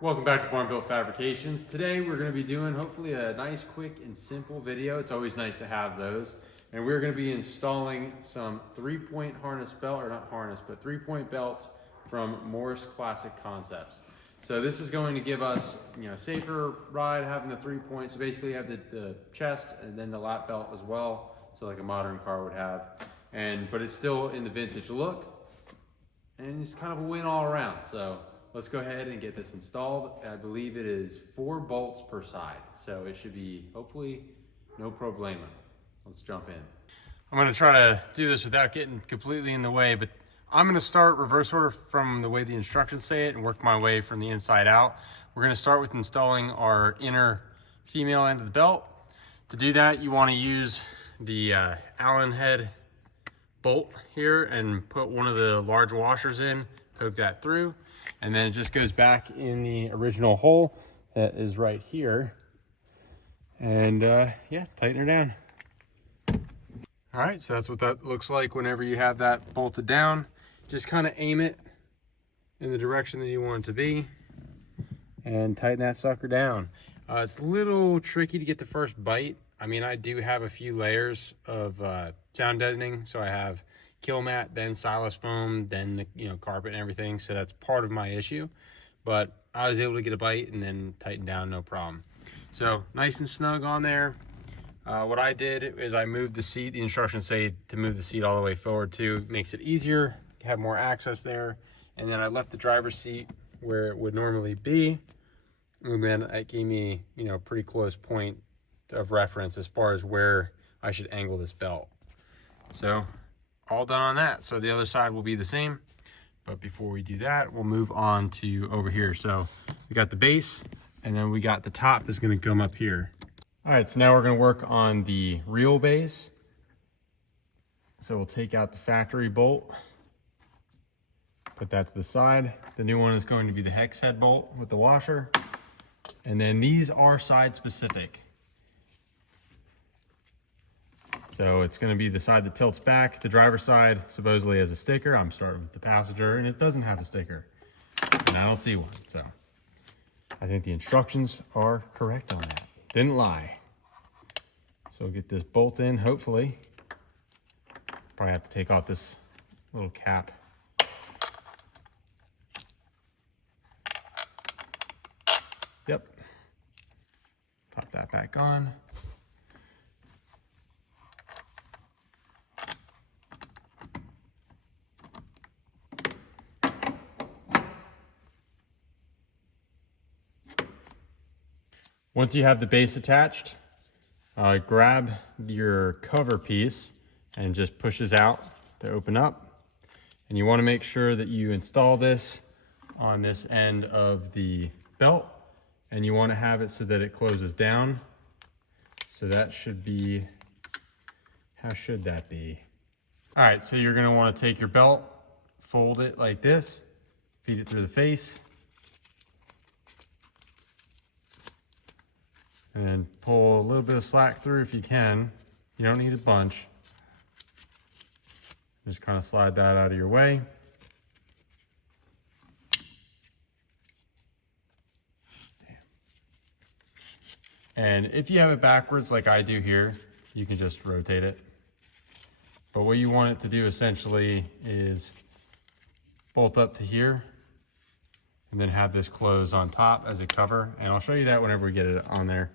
Welcome back to Barn Built Fabrications. Today we're going to be doing hopefully a nice, quick, and simple video. It's always nice to have those. And we're going to be installing some 3-point harness belt, or not harness, but 3-point belts from Morris Classic Concepts. So this is going to give us, safer ride having the 3 points. So basically you have the chest and then the lap belt as well. So like a modern car would have. But it's still in the vintage look. And it's kind of a win all around. So let's go ahead and get this installed. I believe it is 4 bolts per side. So it should be hopefully no problema. Let's jump in. I'm gonna try to do this without getting completely in the way, but I'm gonna start reverse order from the way the instructions say it and work my way from the inside out. We're gonna start with installing our inner female end of the belt. To do that, you wanna use the Allen head bolt here and put one of the large washers in, poke that through, and then it just goes back in the original hole that is right here. And yeah, tighten her down. All right, so that's what that looks like whenever you have that bolted down. Just kind of aim it in the direction that you want it to be and tighten that sucker down. It's a little tricky to get the first bite. I mean, I do have a few layers of sound deadening. So I have kill mat, then silas foam, then the carpet and everything. So that's part of my issue. But I was able to get a bite and then tighten down, no problem. So nice and snug on there. What I did is I moved the seat. The instructions say to move the seat all the way forward too. Makes it easier, have more access there. And then I left the driver's seat where it would normally be. And then it gave me, a pretty close point of reference as far as where I should angle this belt. So all done on that. So the other side will be the same. But before we do that, we'll move on to over here. So we got the base and then we got the top is going to come up here. All right, so now we're going to work on the real base. So we'll take out the factory bolt, put that to the side. The new one is going to be the hex head bolt with the washer. And then these are side specific. So it's going to be the side that tilts back. The driver's side supposedly has a sticker. I'm starting with the passenger and it doesn't have a sticker. And I don't see one. So I think the instructions are correct on that. Didn't lie. So we'll get this bolt in, hopefully. Probably have to take off this little cap. Yep. Pop that back on. Once you have the base attached, grab your cover piece and just pushes out to open up. And you want to make sure that you install this on this end of the belt, and you want to have it so that it closes down. So that should be, how should that be? All right, so you're going to want to take your belt, fold it like this, feed it through the face, and pull a little bit of slack through if you can. You don't need a bunch. Just kind of slide that out of your way. And if you have it backwards like I do here, you can just rotate it. But what you want it to do essentially is bolt up to here and then have this close on top as a cover. And I'll show you that whenever we get it on there.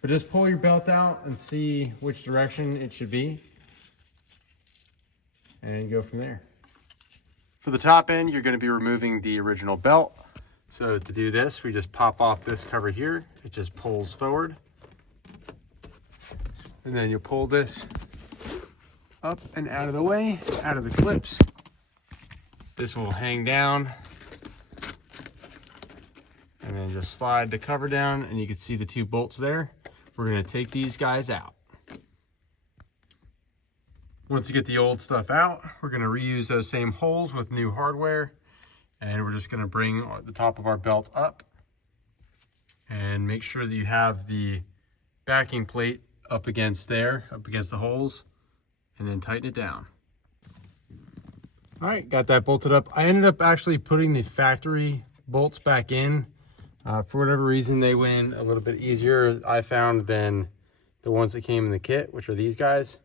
But just pull your belt out and see which direction it should be and go from there. For the top end, you're going to be removing the original belt. So to do this, we just pop off this cover here. It just pulls forward. And then you pull this up and out of the way, out of the clips. This will hang down. And then just slide the cover down and you can see the 2 bolts there. We're going to take these guys out. Once you get the old stuff out, we're going to reuse those same holes with new hardware. And we're just going to bring the top of our belt up and make sure that you have the backing plate up against there, up against the holes, and then tighten it down. All right, got that bolted up. I ended up actually putting the factory bolts back in. For whatever reason, they went a little bit easier, I found, than the ones that came in the kit, which are these guys.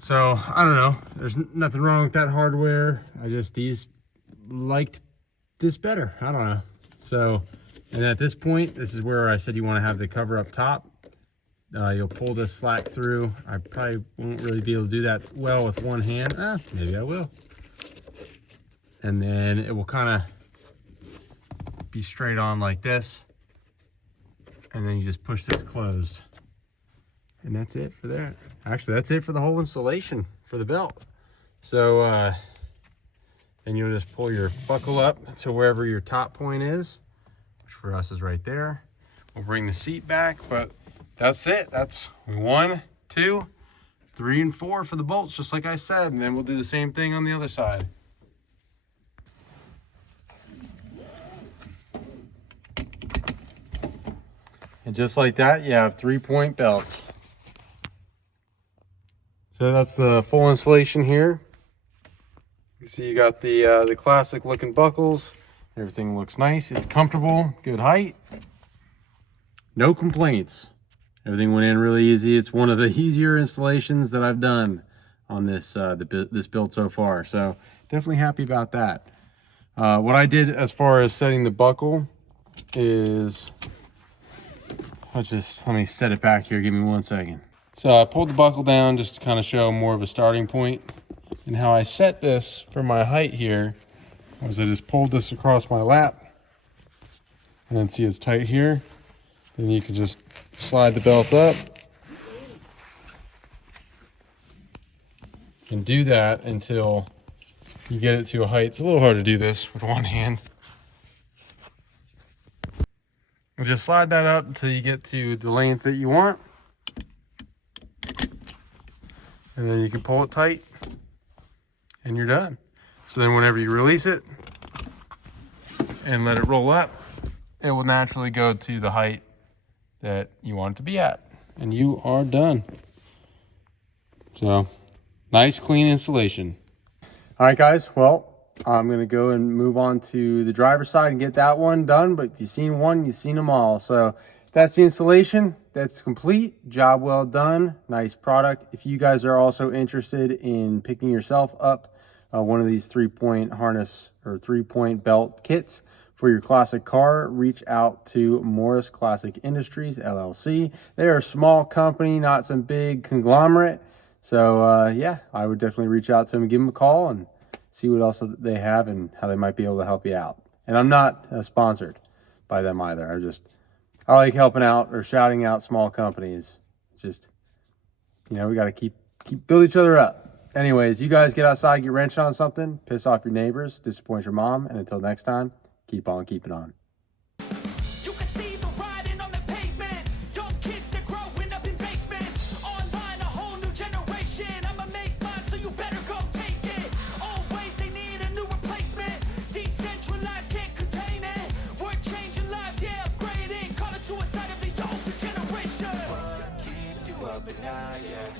So I don't know, there's nothing wrong with that hardware. These liked this better, I don't know. So, and at this point, this is where I said you want to have the cover up top. You'll pull this slack through. I probably won't really be able to do that well with one hand. Maybe I will. And then it will kind of be straight on like this. And then you just push this closed. And that's it for that. Actually, that's it for the whole installation for the belt. So then you'll just pull your buckle up to wherever your top point is, which for us is right there. We'll bring the seat back, but that's it. That's 1, 2, 3, and 4 for the bolts, just like I said. And then we'll do the same thing on the other side. And just like that, you have 3-point belts. So that's the full installation here. You see you got the classic looking buckles. Everything looks nice. It's comfortable, good height. No complaints. Everything went in really easy. It's one of the easier installations that I've done on this this build so far. So definitely happy about that. What I did as far as setting the buckle is, let me set it back here. Give me 1 second. So I pulled the buckle down just to kind of show more of a starting point. And how I set this for my height here was I just pulled this across my lap. And then see it's tight here. Then you can just slide the belt up and do that until you get it to a height. It's a little hard to do this with one hand. And just slide that up until you get to the length that you want. And then you can pull it tight and you're done. So then whenever you release it and let it roll up, it will naturally go to the height that you want it to be at, and you are done. So nice clean installation. All right guys, well, I'm gonna go and move on to the driver's side and get that one done, but if you've seen one, you've seen them all. So that's the installation. That's complete. Job well done. Nice product. If you guys are also interested in picking yourself up one of these 3-point harness or 3-point belt kits for your classic car, reach out to Morris Classic Industries, LLC. They are a small company, not some big conglomerate. So yeah, I would definitely reach out to them and give them a call and see what else they have and how they might be able to help you out. And I'm not sponsored by them either. I like helping out or shouting out small companies. Just, you know, we got to keep build each other up. Anyways, you guys get outside, get wrenched on something, piss off your neighbors, disappoint your mom, and until next time, keep on keeping on. You can see the riding on the pavement. Young kids, they're growing up in basements. Online, a whole new generation. I'ma make mine, so you better go take it. Always, they need a new replacement. Decentralized, can't contain it. We're changing lives, yeah, upgrading. Call it suicide of the older generation. What keeps you up at night, yeah.